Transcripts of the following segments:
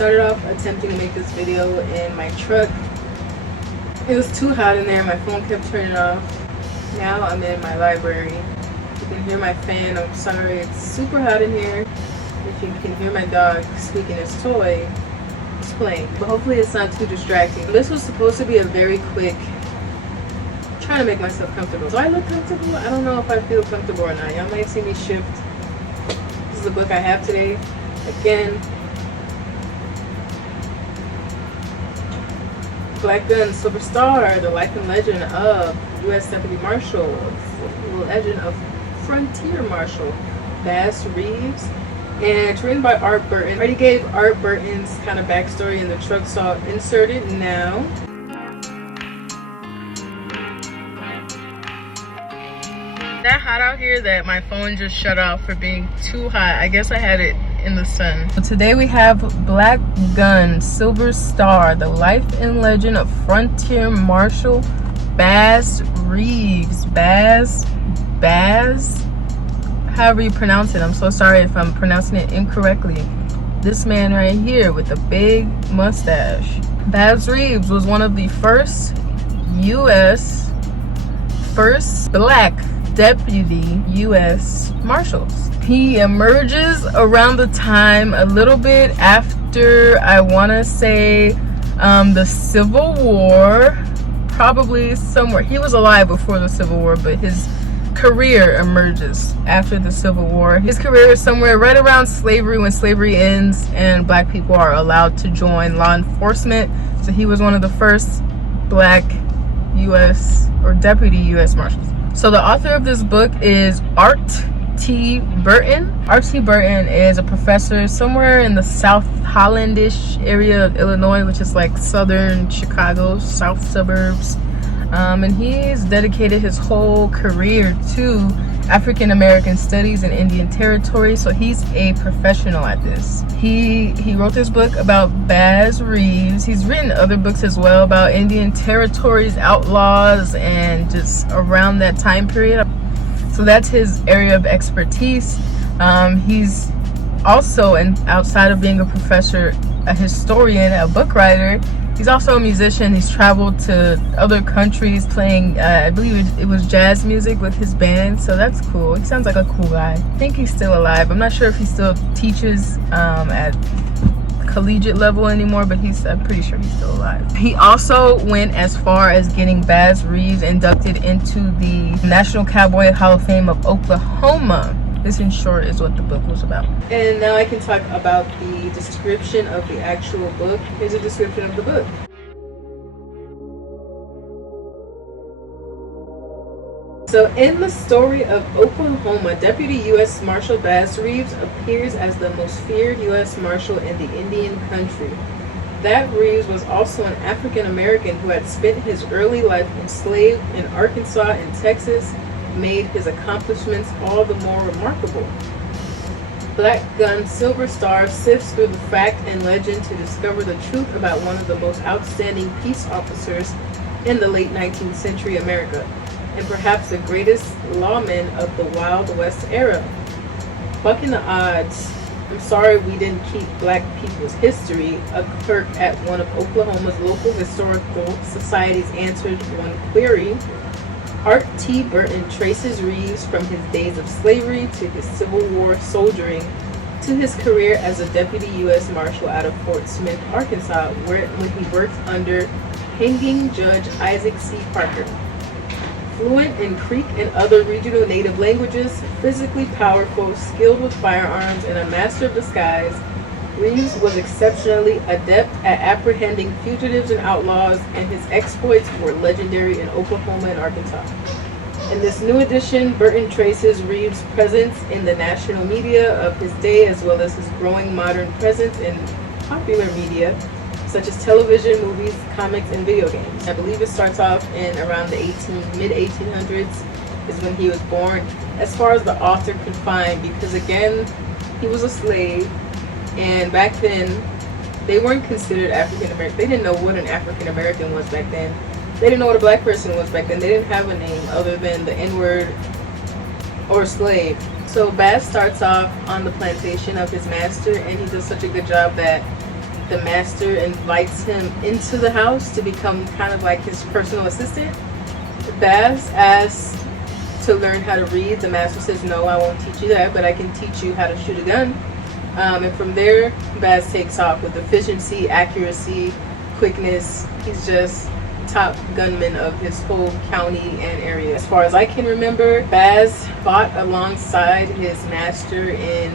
started off attempting to make this video in my truck. It was too hot in there, my phone kept turning off. Now I'm in my library. You can hear my fan, I'm sorry, it's super hot in here. If you can hear my dog squeaking his toy, he's playing. But hopefully it's not too distracting. This was supposed to be a very quick, trying to make myself comfortable. Do I look comfortable? I don't know if I feel comfortable or not. Y'all might see me shift. This is the book I have today. Again, Black Gun Silver Star, the life and legend of US Deputy Marshal, the legend of Frontier Marshal Bass Reeves. And it's written by Art Burton. I already gave Art Burton's kind of backstory in the truck, so I'll insert it now. That hot out here that my phone just shut off for being too hot. I guess I had it in the sun. So today we have Black Gun Silver Star, the life and legend of Frontier Marshal Bass Reeves. Bass, however you pronounce it. I'm so sorry if I'm pronouncing it incorrectly. This man right here with the big mustache. Bass Reeves was one of the first black deputy US Marshals. He emerges around the time a little bit after, I want to say, the Civil War. Probably somewhere. He was alive before the Civil War, but his career emerges after the Civil War. His career is somewhere right around slavery, when slavery ends and black people are allowed to join law enforcement. So he was one of the first black US or deputy US Marshals. So the author of this book is Art T. Burton. Art T. Burton is a professor somewhere in the South Hollandish area of Illinois, which is like southern Chicago, south suburbs. And he's dedicated his whole career to African American studies in Indian territory, so he's a professional at this. He wrote this book about Bass Reeves. He's written other books as well about Indian territories, outlaws, and just around that time period. So that's his area of expertise. He's also, and outside of being a professor, a historian, a book writer. He's also a musician. He's traveled to other countries playing, I believe it was jazz music with his band. So that's cool. He sounds like a cool guy. I think he's still alive. I'm not sure if he still teaches at collegiate level anymore, but I'm pretty sure he's still alive. He also went as far as getting Bass Reeves inducted into the National Cowboy Hall of Fame of Oklahoma. This, in short, is what the book was about. And now I can talk about the description of the actual book. Here's a description of the book. So in the story of Oklahoma, Deputy U.S. Marshal Bass Reeves appears as the most feared U.S. Marshal in the Indian country. That Reeves was also an African American who had spent his early life enslaved in Arkansas and Texas, made his accomplishments all the more remarkable. Black Gun Silver Star sifts through the fact and legend to discover the truth about one of the most outstanding peace officers in the late 19th century America, and perhaps the greatest lawman of the Wild West era. Bucking the odds, I'm sorry we didn't keep black people's history, a clerk at one of Oklahoma's local historical societies answered one query. Art T. Burton traces Reeves from his days of slavery to his Civil War soldiering to his career as a deputy U.S. Marshal out of Fort Smith, Arkansas, when he worked under hanging Judge Isaac C. Parker. Fluent in Creek and other regional native languages, physically powerful, skilled with firearms, and a master of disguise, Reeves was exceptionally adept at apprehending fugitives and outlaws, and his exploits were legendary in Oklahoma and Arkansas. In this new edition, Burton traces Reeves' presence in the national media of his day, as well as his growing modern presence in popular media, such as television, movies, comics, and video games. I believe it starts off in around the mid-1800s is when he was born, as far as the author could find, because again, he was a slave. And back then, they weren't considered African American. They didn't know what an African American was back then. They didn't know what a black person was back then. They didn't have a name other than the N-word or slave. So Bass starts off on the plantation of his master, and he does such a good job that the master invites him into the house to become kind of like his personal assistant. Baz asks to learn how to read. The master says, no, I won't teach you that, but I can teach you how to shoot a gun. And from there, Baz takes off with efficiency, accuracy, quickness. He's just top gunman of his whole county and area. As far as I can remember, Baz fought alongside his master in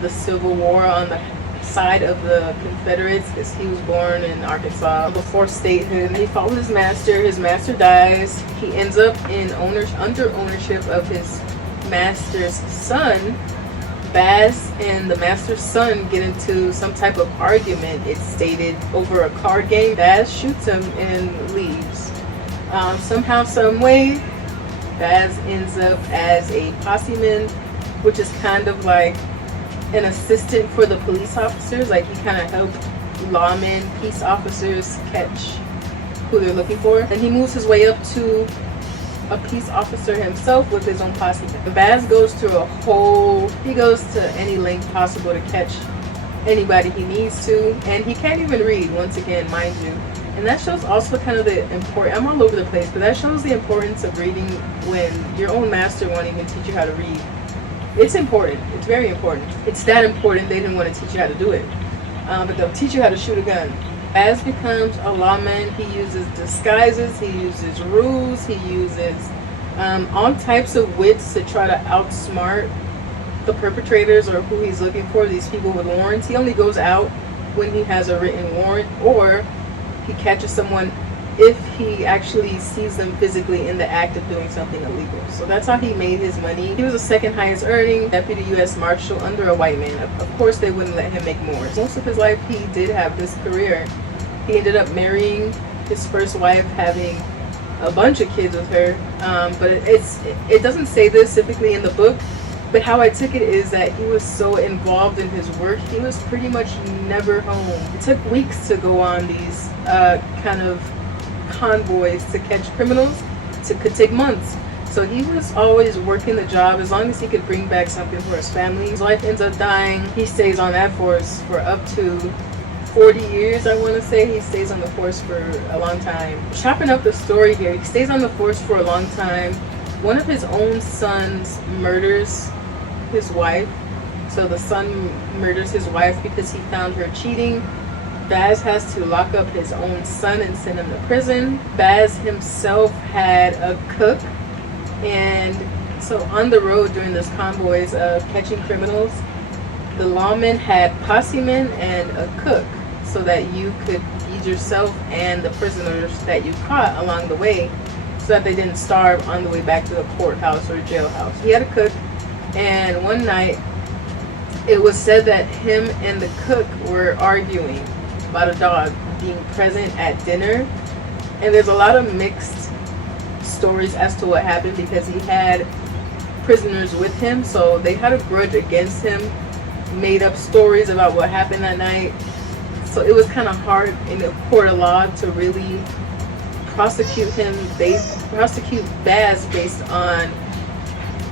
the Civil War on the side of the Confederates, because he was born in Arkansas before statehood. He fought with his master dies. He ends up in under ownership of his master's son. Baz and the master's son get into some type of argument, it's stated, over a card game. Baz shoots him and leaves. Somehow, some way, Baz ends up as a posseman, which is kind of like an assistant for the police officers. Like, he kind of helped lawmen, peace officers catch who they're looking for. And he moves his way up to a peace officer himself with his own posse. Baz goes through he goes to any length possible to catch anybody he needs to, and he can't even read, once again, mind you. And that shows also kind of the I'm all over the place, but that shows the importance of reading when your own master won't even teach you how to read. It's important. It's very important. It's that important they didn't want to teach you how to do it. But they'll teach you how to shoot a gun. Baz becomes a lawman. He uses disguises, he uses rules, he uses all types of wits to try to outsmart the perpetrators or who he's looking for, these people with warrants. He only goes out when he has a written warrant, or he catches someone if he actually sees them physically in the act of doing something illegal. So that's how he made his money. He was the second highest earning deputy US Marshal under a white man. Of course, they wouldn't let him make more. Most of his life, he did have this career. He ended up marrying his first wife, having a bunch of kids with her. But it doesn't say this specifically in the book, but how I took it is that he was so involved in his work, he was pretty much never home. It took weeks to go on these kind of convoys to catch criminals. It could take months. So he was always working the job as long as he could bring back something for his family. His wife ends up dying. He stays on that force for up to 40 years, I want to say. He stays on the force for a long time. Chopping up the story here, he stays on the force for a long time. One of his own sons murders his wife. So the son murders his wife because he found her cheating. Baz has to lock up his own son and send him to prison. Baz himself had a cook, and so on the road during this convoys of catching criminals, the lawmen had possemen and a cook so that you could feed yourself and the prisoners that you caught along the way so that they didn't starve on the way back to the courthouse or jailhouse. He had a cook, and one night it was said that him and the cook were arguing about a dog being present at dinner, and there's a lot of mixed stories as to what happened because he had prisoners with him, so they had a grudge against him, made up stories about what happened that night. So it was kind of hard in the court of law to really prosecute Baz based on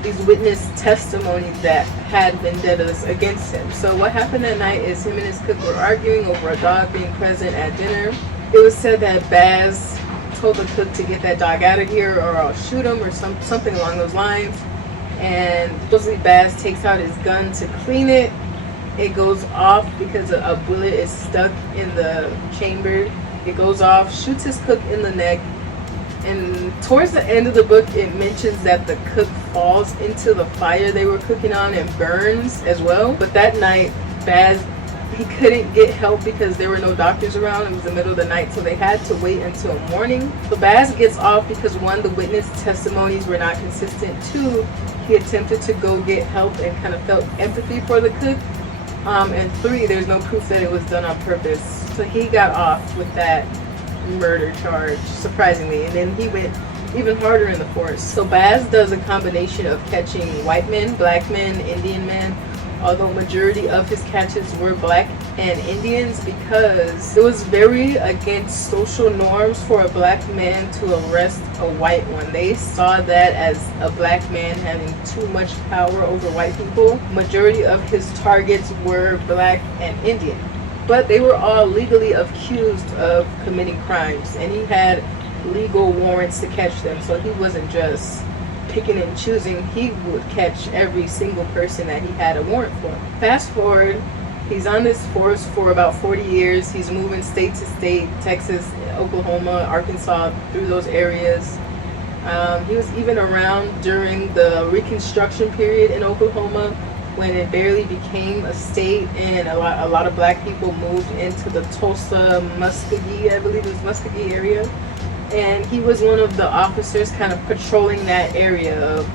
these witness testimonies that had vendettas against him. So what happened that night is him and his cook were arguing over a dog being present at dinner. It was said that Baz told the cook to get that dog out of here or I'll shoot him or something along those lines. And supposedly Baz takes out his gun to clean it. It goes off because a bullet is stuck in the chamber. It goes off, shoots his cook in the neck. And towards the end of the book, it mentions that the cook falls into the fire they were cooking on and burns as well. But that night, Baz, he couldn't get help because there were no doctors around. It was the middle of the night, so they had to wait until morning. So Baz gets off because one, the witness testimonies were not consistent. Two, he attempted to go get help and kind of felt empathy for the cook. And three, there's no proof that it was done on purpose. So he got off with that murder charge, surprisingly, and then he went even harder in the force. So Baz does a combination of catching white men, black men, Indian men, although majority of his catches were black and Indians because it was very against social norms for a black man to arrest a white one. They saw that as a black man having too much power over white people. Majority of his targets were black and Indian. but they were all legally accused of committing crimes, and he had legal warrants to catch them. So he wasn't just picking and choosing. He would catch every single person that he had a warrant for. Fast forward, he's on this force for about 40 years. He's moving state to state, Texas, Oklahoma, Arkansas, through those areas. He was even around during the Reconstruction period in Oklahoma, when it barely became a state, and a lot of black people moved into the Tulsa, Muskogee, I believe it was Muskogee area. And he was one of the officers kind of patrolling that area of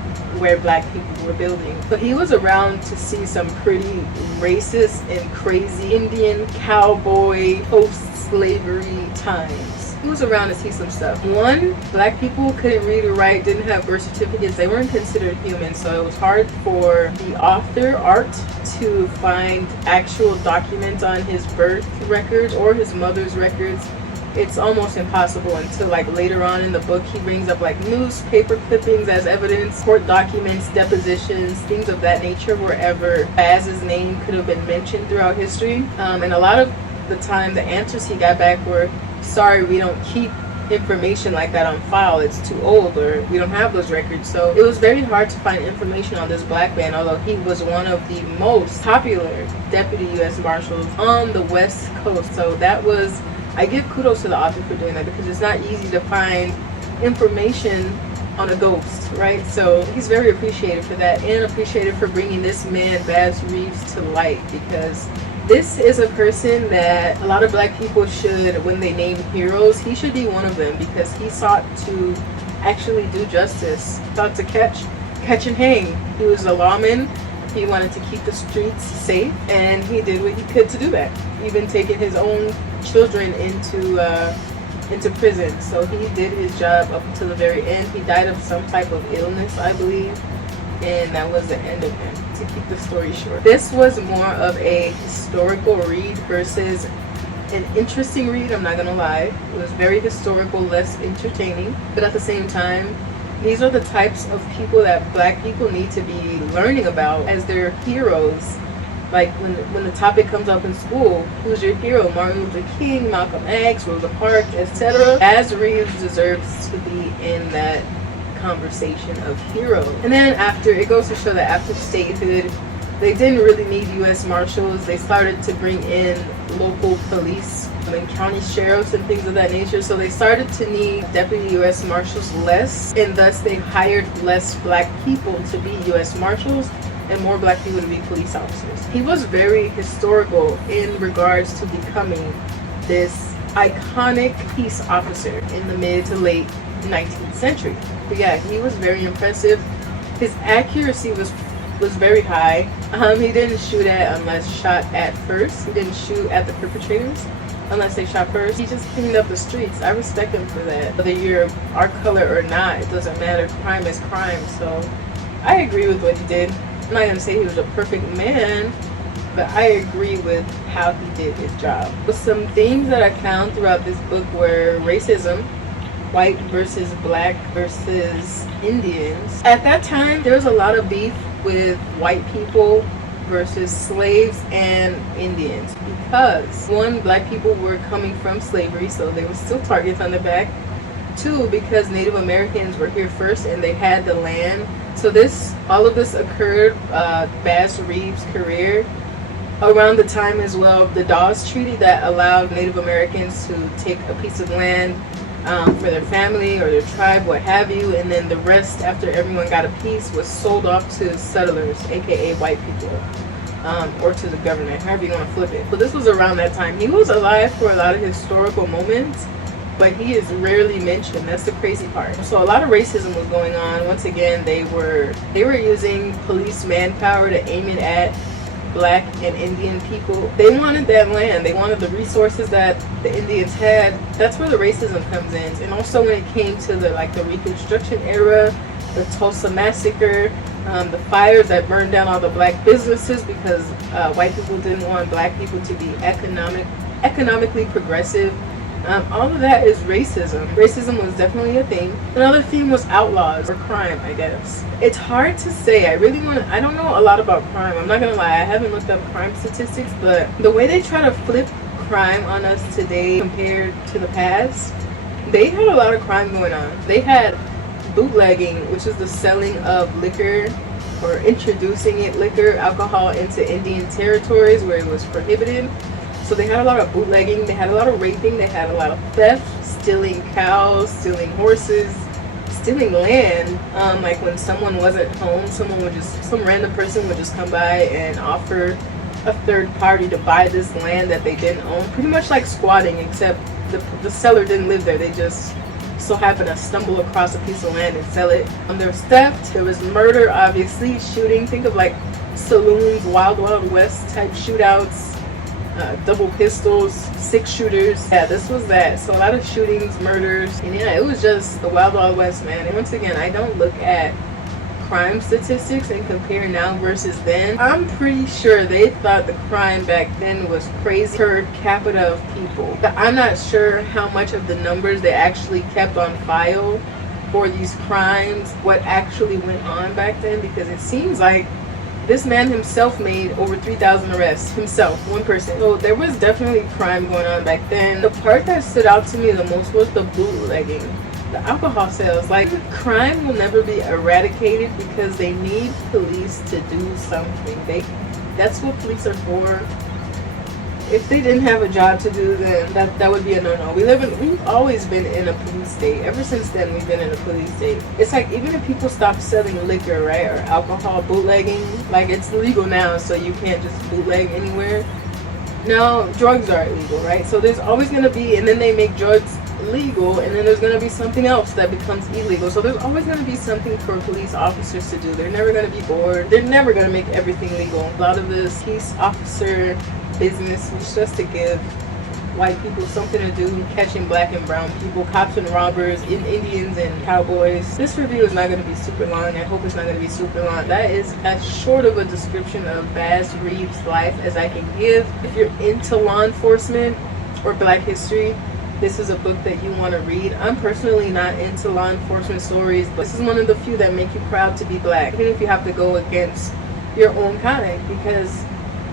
where black people were building. But he was around to see some pretty racist and crazy Indian cowboy post-slavery times. He was around to see some stuff. One, black people couldn't read or write, didn't have birth certificates, they weren't considered human, so it was hard for the author, Art, to find actual documents on his birth records or his mother's records. It's almost impossible until like later on in the book he brings up like newspaper clippings as evidence, court documents, depositions, things of that nature, wherever Baz's name could have been mentioned throughout history. And a lot of the time the answers he got back were, sorry, we don't keep information like that on file, it's too old, or we don't have those records. So it was very hard to find information on this black man, although he was one of the most popular deputy US Marshals on the West Coast. So that was, I give kudos to the author for doing that, because it's not easy to find information on a ghost, right? So he's very appreciated for that, and appreciated for bringing this man, Baz Reeves, to light, because this is a person that a lot of black people should, when they name heroes, he should be one of them, because he sought to actually do justice, sought to catch and hang. He was a lawman. He wanted to keep the streets safe, and he did what he could to do that, even taking his own children into prison. So he did his job up until the very end. He died of some type of illness, I believe, and that was the end of him, to keep the story short. This was more of a historical read versus an interesting read, I'm not gonna lie. It was very historical, less entertaining, but at the same time, these are the types of people that black people need to be learning about as their heroes. Like when the topic comes up in school, who's your hero? Martin Luther King, Malcolm X, Rosa Parks, etc. Baz Reeves deserves to be in that conversation of heroes. And then after, it goes to show that after statehood, they didn't really need US Marshals. They started to bring in local police and county sheriffs and things of that nature. So they started to need deputy US Marshals less, and thus they hired less black people to be US Marshals and more black people to be police officers. He was very historical in regards to becoming this iconic peace officer in the mid to late 19th century. But yeah, he was very impressive. His accuracy was very high. He didn't shoot at unless shot at first. He didn't shoot at the perpetrators unless they shot first. He just cleaned up the streets. I respect him for that. Whether you're our color or not, it doesn't matter. Crime is crime. So I agree with what he did. I'm not gonna say he was a perfect man, but I agree with how he did his job. Some themes that I found throughout this book were racism, white versus black versus Indians. At that time, there was a lot of beef with white people versus slaves and Indians, because one, black people were coming from slavery, so they were still targets on their back. Two, because Native Americans were here first and they had the land. So all of this occurred, Baz Reeves' career, around the time as well of the Dawes Treaty that allowed Native Americans to take a piece of land for their family or their tribe, what have you, and then the rest, after everyone got a piece, was sold off to settlers, aka white people, or to the government, however you want to flip it. So this was around that time. He was alive for a lot of historical moments, but he is rarely mentioned. That's the crazy part. So a lot of racism was going on. Once again, they were using police manpower to aim it at black and Indian people. They wanted that land. They wanted the resources that the Indians had. That's where the racism comes in. And also when it came to the Reconstruction era, the Tulsa massacre, the fires that burned down all the black businesses because white people didn't want black people to be economically progressive All of that is racism. Racism was definitely a theme. Another theme was outlaws, or crime, I guess. It's hard to say. I don't know a lot about crime. I'm not gonna lie, I haven't looked up crime statistics, but the way they try to flip crime on us today compared to the past, they had a lot of crime going on. They had bootlegging, which is the selling of liquor or introducing alcohol into Indian territories where it was prohibited. So they had a lot of bootlegging, they had a lot of raping, they had a lot of theft, stealing cows, stealing horses, stealing land. Like when someone wasn't home, some random person would just come by and offer a third party to buy this land that they didn't own. Pretty much like squatting, except the seller didn't live there. They just so happened to stumble across a piece of land and sell it. There was theft, there was murder, obviously, shooting. Think of like saloons, Wild West type shootouts, double pistols, 6-shooters. Yeah, this was that. So a lot of shootings, murders, and yeah, it was just the Wild West, man. And once again, I don't look at crime statistics and compare now versus then. I'm pretty sure they thought the crime back then was crazy per capita of people. But I'm not sure how much of the numbers they actually kept on file for these crimes, what actually went on back then, because it seems like this man himself made over 3,000 arrests, himself, one person. So there was definitely crime going on back then. The part that stood out to me the most was the bootlegging, the alcohol sales. Like, crime will never be eradicated because they need police to do something. That's what police are for. If they didn't have a job to do, then that would be a no-no. We've always been in a police state. Ever since then, we've been in a police state. It's like, even if people stop selling liquor, right, or alcohol, bootlegging, like, it's legal now, so you can't just bootleg anywhere. Now, drugs are illegal, right? So there's always going to be, and then they make drugs legal, and then there's going to be something else that becomes illegal. So there's always going to be something for police officers to do. They're never going to be bored. They're never going to make everything legal. A lot of this peace officer business was just to give white people something to do, catching black and brown people, cops and robbers, Indians and cowboys. This review is not going to be super long. I hope it's not going to be super long. That is as short of a description of Baz Reeves' life as I can give. If you're into law enforcement or black history, this is a book that you want to read. I'm personally not into law enforcement stories, but this is one of the few that make you proud to be black, even if you have to go against your own kind, because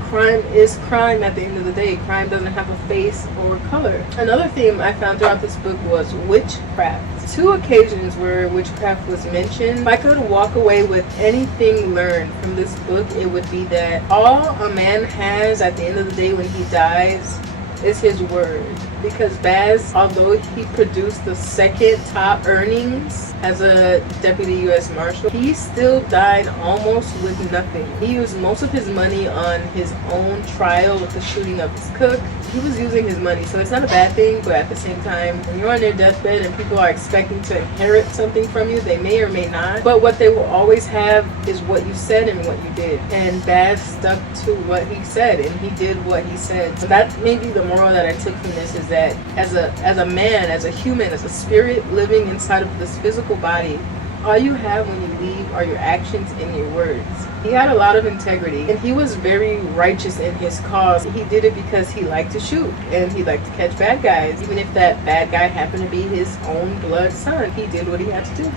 crime is crime at the end of the day. Crime doesn't have a face or color. Another theme I found throughout this book was witchcraft. 2 occasions where witchcraft was mentioned. If I could walk away with anything learned from this book, it would be that all a man has at the end of the day when he dies is his word. Because Baz, although he produced the second top earnings as a deputy US Marshal, he still died almost with nothing. He used most of his money on his own trial with the shooting of his cook. He was using his money, so it's not a bad thing, but at the same time, when you're on their deathbed and people are expecting to inherit something from you, they may or may not. But what they will always have is what you said and what you did. And Baz stuck to what he said, and he did what he said. So that may be the moral that I took from this, is that as a man, as a human, as a spirit living inside of this physical body, all you have when you leave are your actions and your words. He had a lot of integrity, and he was very righteous in his cause. He did it because he liked to shoot, and he liked to catch bad guys. Even if that bad guy happened to be his own blood son, he did what he had to do.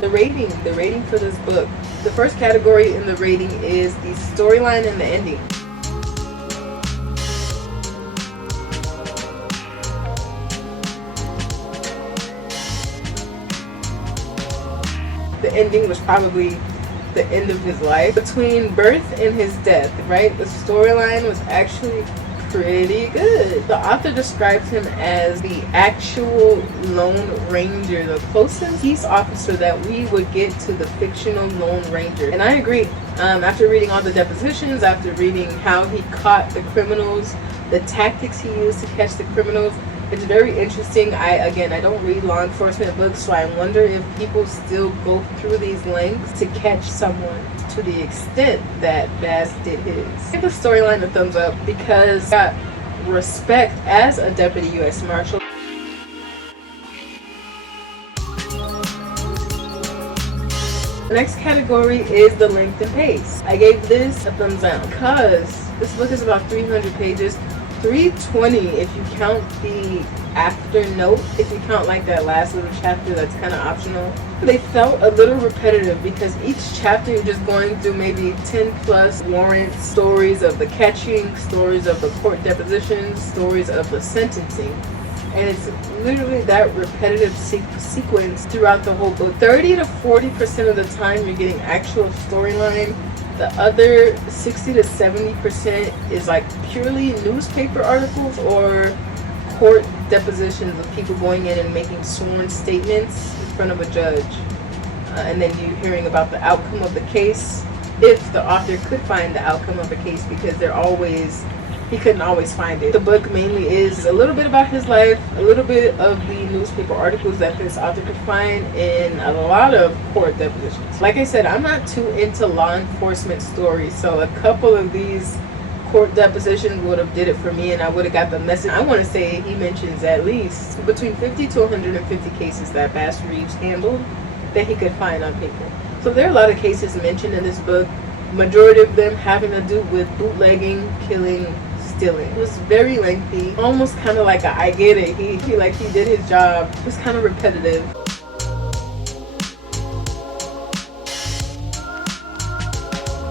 The rating for this book. The first category in the rating is the storyline and the ending. The ending was probably the end of his life. Between birth and his death, right? The storyline was actually pretty good. The author describes him as the actual Lone Ranger, the closest peace officer that we would get to the fictional Lone Ranger. And I agree. After reading all the depositions, after reading how he caught the criminals, the tactics he used to catch the criminals, it's very interesting. I don't read law enforcement books, so I wonder if people still go through these lengths to catch someone to the extent that Baz did his. Give the storyline a thumbs up because he got respect as a deputy US Marshal. The next category is the length and pace. I gave this a thumbs down because this book is about 300 pages. 320 if you count the after note, if you count like that last little chapter that's kind of optional. They felt a little repetitive because each chapter you're just going through maybe 10 plus warrants, stories of the catching, stories of the court depositions, stories of the sentencing. And it's literally that repetitive sequence throughout the whole book. 30 to 40% of the time you're getting actual storyline. The other 60 to 70% is like purely newspaper articles or court depositions of people going in and making sworn statements in front of a judge. And then you hearing about the outcome of the case, if the author could find the outcome of the case, because he couldn't always find it. The book mainly is a little bit about his life, a little bit of the newspaper articles that this author could find, and a lot of court depositions. Like I said, I'm not too into law enforcement stories, so a couple of these court depositions would have did it for me, and I would have got the message. I want to say he mentions at least between 50 to 150 cases that Bass Reeves handled that he could find on paper. So there are a lot of cases mentioned in this book, majority of them having to do with bootlegging, killing, stealing. It was very lengthy, almost kind of like I get it. He did his job. It was kind of repetitive.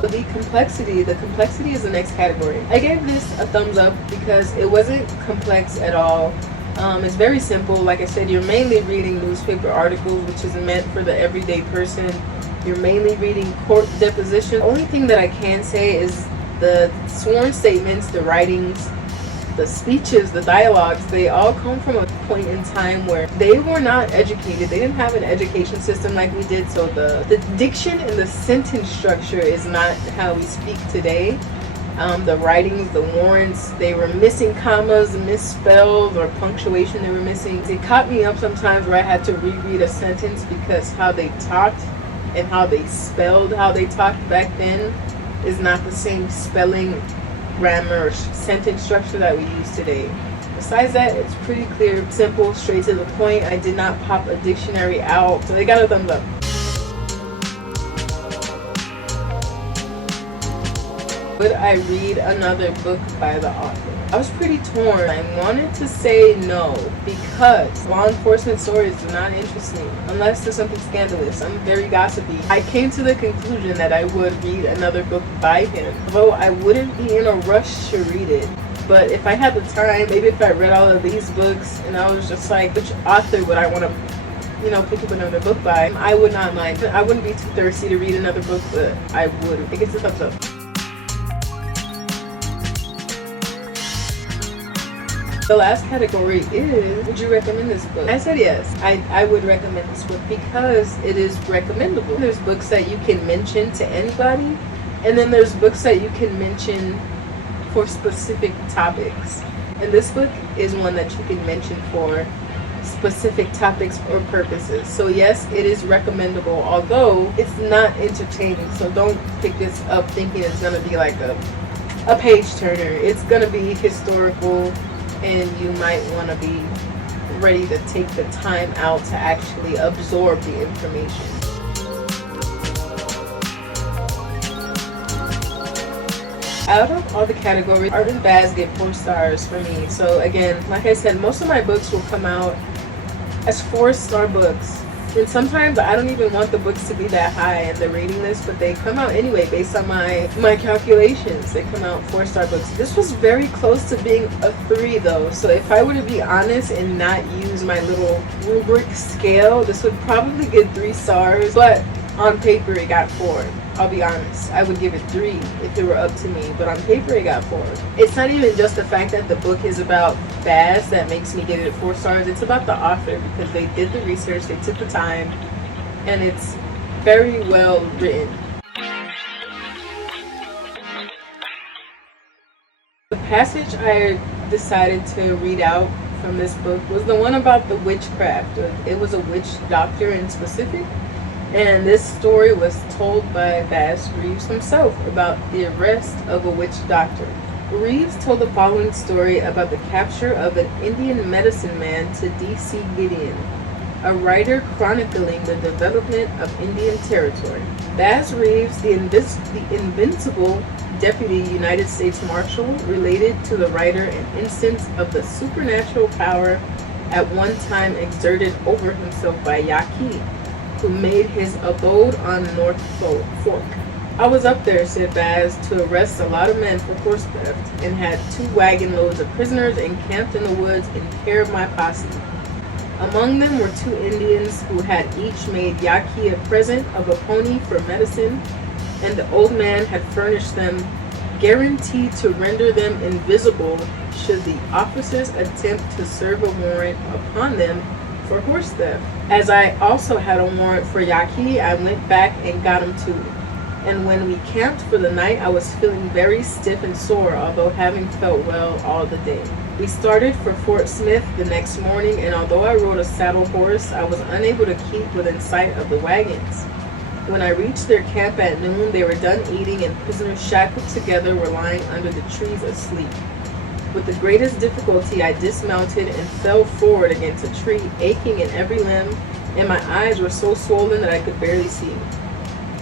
The complexity is the next category. I gave this a thumbs up because it wasn't complex at all. It's very simple. Like I said, you're mainly reading newspaper articles, which is meant for the everyday person. You're mainly reading court depositions. The only thing that I can say is the sworn statements, the writings, the speeches, the dialogues, they all come from a point in time where they were not educated. They didn't have an education system like we did, so the diction and the sentence structure is not how we speak today. The writings, the warrants, they were missing commas, misspelled, or punctuation they were missing. It caught me up sometimes where I had to reread a sentence because how they talked and how they spelled how they talked back then is not the same spelling, grammar, or sentence structure that we use today. Besides that, it's pretty clear, simple, straight to the point. I did not pop a dictionary out, so they got a thumbs up. Would I read another book by the author? I was pretty torn. I wanted to say no because law enforcement stories do not interest me unless there's something scandalous. I'm very gossipy. I came to the conclusion that I would read another book by him, although I wouldn't be in a rush to read it. But if I had the time, maybe if I read all of these books and I was just like, which author would I want to pick up another book by, I would not mind. I wouldn't be too thirsty to read another book, but I would. It gets a thumbs up. The last category is, would you recommend this book? I said yes. I would recommend this book because it is recommendable. There's books that you can mention to anybody, and then there's books that you can mention for specific topics. And this book is one that you can mention for specific topics or purposes. So yes, it is recommendable, although it's not entertaining. So don't pick this up thinking it's going to be like a page turner. It's going to be historical, and you might want to be ready to take the time out to actually absorb the information. Out of all the categories, Art and Baz get 4 stars for me. So again, like I said, most of my books will come out as 4-star books. And sometimes I don't even want the books to be that high in the rating list, but they come out anyway based on my calculations. They come out 4-star books. This was very close to being a 3 though. So if I were to be honest and not use my little rubric scale, this would probably get 3 stars. But on paper it got 4. I'll be honest. I would give it 3 if it were up to me, but on paper it got 4. It's not even just the fact that the book is about Baz that makes me give it 4 stars. It's about the author because they did the research, they took the time, and it's very well written. The passage I decided to read out from this book was the one about the witchcraft. It was a witch doctor in specific. And this story was told by Bass Reeves himself about the arrest of a witch doctor. Reeves told the following story about the capture of an Indian medicine man to D.C. Gideon, a writer chronicling the development of Indian Territory. Baz Reeves, the invincible Deputy United States Marshal, related to the writer an instance of the supernatural power at one time exerted over himself by Yaqui, who made his abode on North Fork. I was up there, said Baz, to arrest a lot of men for horse theft and had 2 wagon loads of prisoners encamped in the woods in care of my posse. Among them were 2 Indians who had each made Yaqui a present of a pony for medicine, and the old man had furnished them, guaranteed to render them invisible should the officers attempt to serve a warrant upon them for horse theft. As I also had a warrant for Yaqui, I went back and got him too. And when we camped for the night, I was feeling very stiff and sore, although having felt well all the day. We started for Fort Smith the next morning, and although I rode a saddle horse, I was unable to keep within sight of the wagons. When I reached their camp at noon, they were done eating, and prisoners shackled together were lying under the trees asleep. With the greatest difficulty, I dismounted and fell forward against a tree, aching in every limb, and my eyes were so swollen that I could barely see.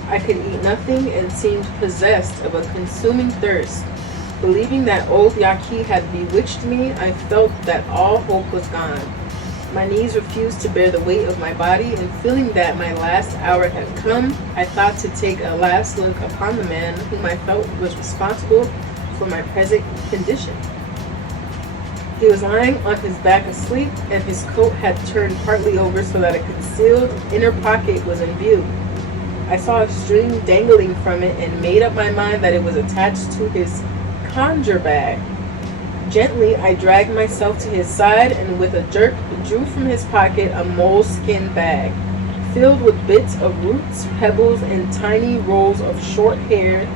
I could eat nothing and seemed possessed of a consuming thirst. Believing that old Yaqui had bewitched me, I felt that all hope was gone. My knees refused to bear the weight of my body, and feeling that my last hour had come, I thought to take a last look upon the man whom I felt was responsible for my present condition. He was lying on his back asleep, and his coat had turned partly over so that a concealed inner pocket was in view. I saw a string dangling from it and made up my mind that it was attached to his conjure bag. Gently, I dragged myself to his side and with a jerk drew from his pocket a moleskin bag filled with bits of roots, pebbles, and tiny rolls of short hair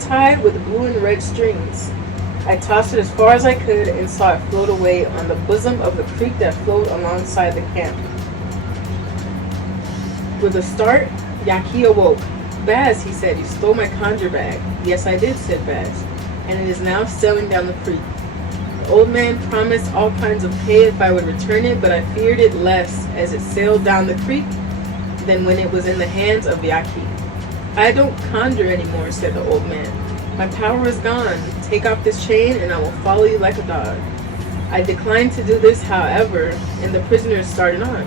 tied with blue and red strings. I tossed it as far as I could and saw it float away on the bosom of the creek that flowed alongside the camp. With a start, Yaqui awoke. Baz, he said, you stole my conjure bag. Yes, I did, said Baz, and it is now sailing down the creek. The old man promised all kinds of pay if I would return it, but I feared it less as it sailed down the creek than when it was in the hands of Yaqui. I don't conjure anymore, said the old man. My power is gone. Take off this chain and I will follow you like a dog. I declined to do this, however, and the prisoners started on.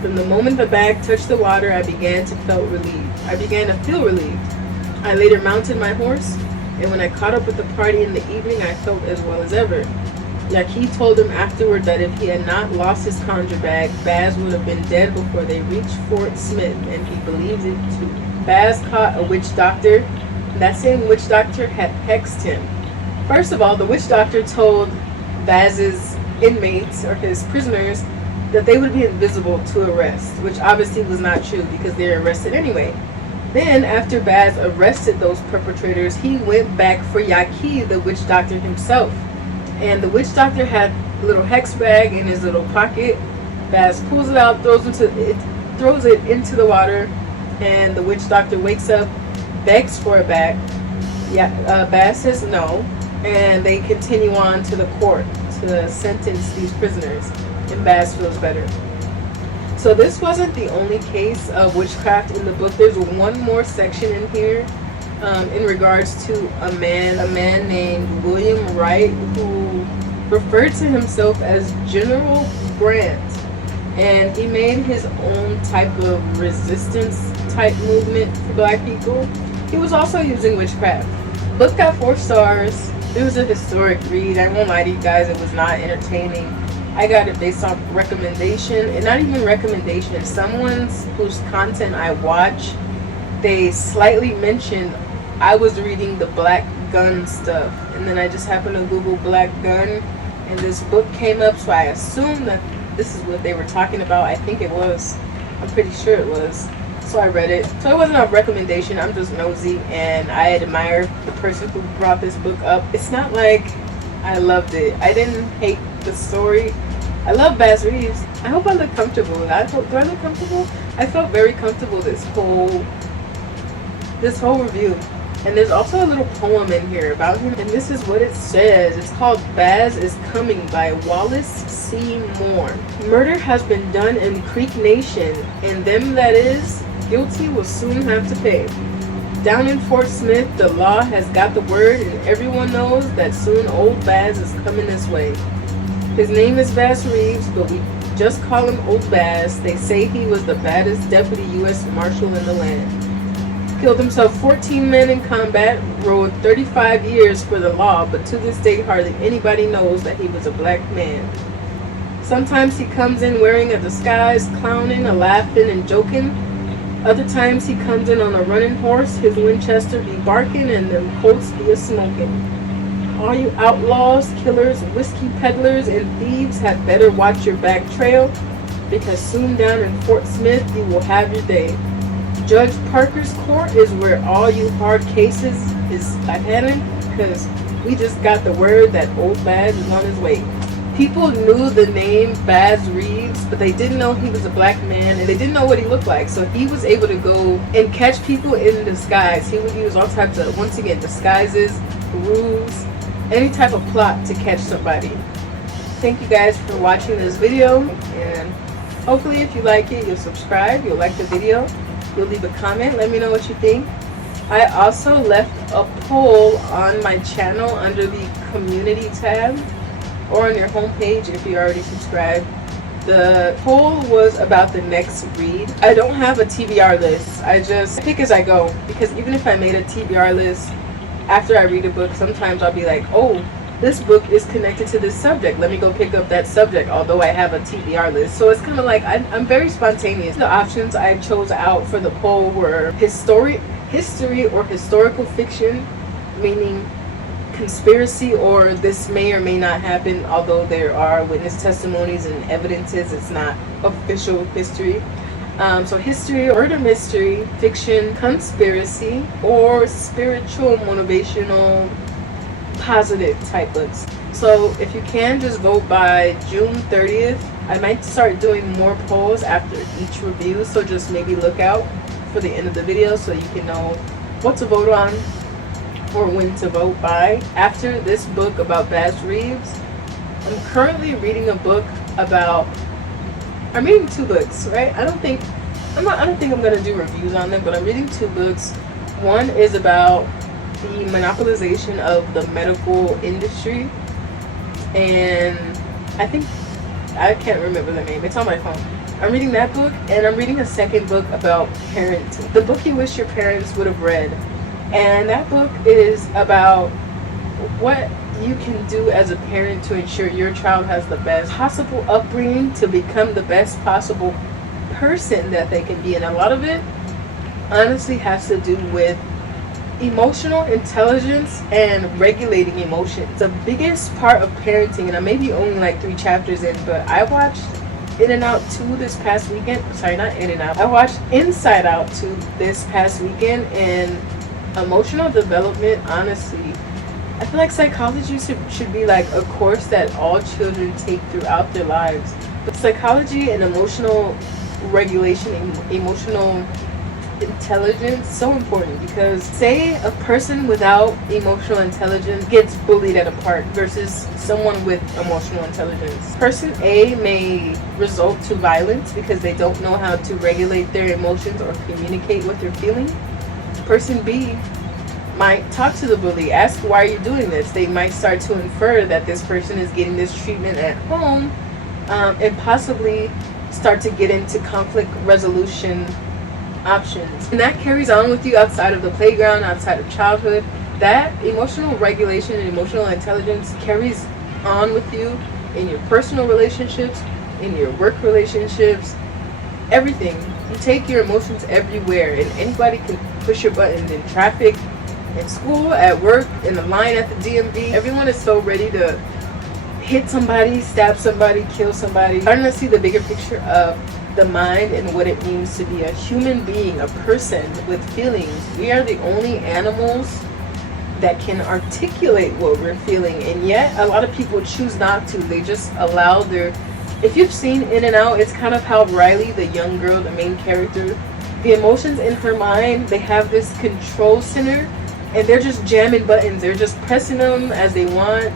From the moment the bag touched the water, I began to feel relieved. I later mounted my horse, and when I caught up with the party in the evening, I felt as well as ever. Yaqui told him afterward that if he had not lost his conjure bag, Baz would have been dead before they reached Fort Smith, and he believed it too. Baz caught a witch doctor. That same witch doctor had hexed him. First of all, the witch doctor told Baz's inmates, or his prisoners, that they would be invisible to arrest, which obviously was not true because they were arrested anyway. Then, after Baz arrested those perpetrators, he went back for Yaqui, the witch doctor himself. And the witch doctor had a little hex bag in his little pocket. Baz pulls it out, throws it into the water, and the witch doctor wakes up, begs for it back. Baz says no, and they continue on to the court to sentence these prisoners, and Baz feels better. So this wasn't the only case of witchcraft in the book. There's one more section in here in regards to a man named William Wright, who referred to himself as General Grant, and he made his own type of resistance type movement for black people. He was also using witchcraft. Book got 4 stars. It was a historic read. I won't lie to you guys, it was not entertaining. I got it based off recommendation, and not even recommendation. Someone's whose content I watch, they slightly mentioned I was reading the Black Gun stuff, and then I just happened to Google Black Gun, and this book came up, so I assumed that this is what they were talking about. I think it was. I'm pretty sure it was. So I read it. So it wasn't a recommendation. I'm just nosy, and I admire the person who brought this book up. It's not like I loved it. I didn't hate the story. I love Baz Reeves. I hope I look comfortable. Do I look comfortable? I felt very comfortable this whole review. And there's also a little poem in here about him, and this is what it says. It's called Baz is Coming by Wallace C. Moore. Murder has been done in Creek Nation, and them that is guilty will soon have to pay. Down in Fort Smith, the law has got the word, and everyone knows that soon old Baz is coming this way. His name is Baz Reeves, but we just call him Old Baz. They say he was the baddest deputy US Marshal in the land. Killed himself 14 men in combat, rode 35 years for the law, but to this day hardly anybody knows that he was a black man. Sometimes he comes in wearing a disguise, clowning, a laughing and joking. Other times he comes in on a running horse, his Winchester be barking and them Colts be a-smoking. All you outlaws, killers, whiskey peddlers, and thieves had better watch your back trail, because soon down in Fort Smith you will have your day. Judge Parker's court is where all you hard cases is heading, because we just got the word that old Baz is on his way. People knew the name Baz Reeves, but they didn't know he was a black man, and they didn't know what he looked like. So he was able to go and catch people in disguise. He would use all types of, once again, disguises, ruse, any type of plot to catch somebody. Thank you guys for watching this video, and hopefully if you like it, you'll subscribe, you'll like the video. You'll leave a comment, let me know what you think. I also left a poll on my channel under the community tab, or on your homepage if you already subscribed. The poll was about the next read. I don't have a TBR list. I just pick as I go, because even if I made a TBR list after I read a book, sometimes I'll be like, oh, this book is connected to this subject. Let me go pick up that subject, although I have a TBR list. So it's kind of like I'm very spontaneous. The options I chose out for the poll were history or historical fiction, meaning conspiracy or this may or may not happen, although there are witness testimonies and evidences. It's not official history. So history, murder mystery, fiction, conspiracy, or spiritual, motivational, positive type books. So if you can, just vote by June 30th. I might start doing more polls after each review, so just maybe look out for the end of the video so you can know what to vote on or when to vote by. After this book about Baz Reeves, I'm currently reading a book about, I'm reading two books, right? I don't think I'm gonna do reviews on them, but I'm reading two books. One is about the monopolization of the medical industry, and I can't remember the name. It's on my phone. I'm reading that book, and I'm reading a second book about parenting. The book you wish your parents would have read. And that book is about what you can do as a parent to ensure your child has the best possible upbringing to become the best possible person that they can be. And a lot of it honestly has to do with emotional intelligence and regulating emotions. The biggest part of parenting, and I may be only like 3 chapters in, but I watched In and Out 2 this past weekend. Sorry, not In and Out. I watched Inside Out 2 this past weekend, and emotional development, honestly, I feel like psychology should be like a course that all children take throughout their lives. But psychology and emotional regulation, emotional intelligence, so important, because say a person without emotional intelligence gets bullied at a park versus someone with emotional intelligence. Person A may result to violence because they don't know how to regulate their emotions or communicate what they're feeling. Person B might talk to the bully, ask, why are you doing this? They might start to infer that this person is getting this treatment at home, and possibly start to get into conflict resolution options. And that carries on with you outside of the playground, outside of childhood. That emotional regulation and emotional intelligence carries on with you in your personal relationships, in your work relationships, everything. You take your emotions everywhere, and anybody can push your buttons in traffic, in school, at work, in the line at the DMV. Everyone is so ready to hit somebody, stab somebody, kill somebody. Starting to see the bigger picture of the mind and what it means to be a human being, a person with feelings. We are the only animals that can articulate what we're feeling, and yet a lot of people choose not to. They just allow their, if you've seen In and Out, it's kind of how Riley, the young girl, the main character, the emotions in her mind, they have this control center and they're just jamming buttons. They're just pressing them as they want.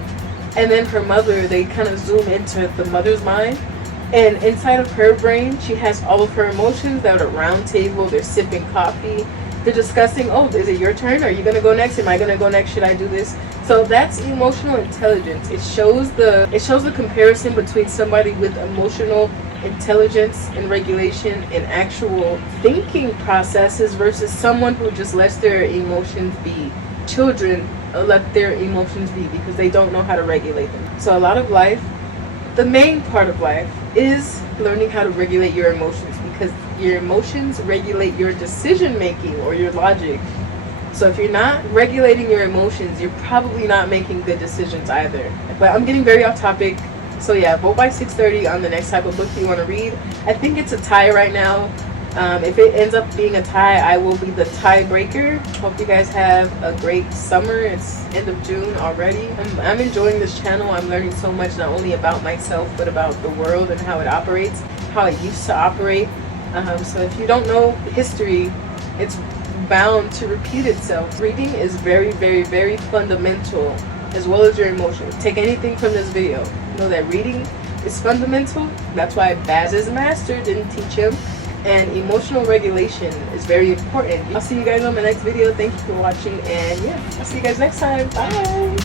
And then her mother, they kind of zoom into the mother's mind. And inside of her brain, she has all of her emotions. They're at a round table. They're sipping coffee. They're discussing, oh, is it your turn? Are you going to go next? Am I going to go next? Should I do this? So that's emotional intelligence. It shows the comparison between somebody with emotional intelligence and regulation and actual thinking processes versus someone who just lets their emotions be. Children let their emotions be because they don't know how to regulate them. So a lot of life, the main part of life, is learning how to regulate your emotions, because your emotions regulate your decision making or your logic. So if you're not regulating your emotions, you're probably not making good decisions either. But I'm getting very off topic. So yeah, vote by 6:30 on the next type of book you want to read. I think it's a tie right now. If it ends up being a tie, I will be the tiebreaker. Hope you guys have a great summer. It's end of June already. I'm enjoying this channel. I'm learning so much, not only about myself, but about the world and how it operates, how it used to operate. So if you don't know history, it's bound to repeat itself. Reading is very, very, very fundamental, as well as your emotions. Take anything from this video. Know that reading is fundamental. That's why Baz's master didn't teach him. And emotional regulation is very important. I'll see you guys on my next video. Thank you for watching, and yeah, I'll see you guys next time. Bye.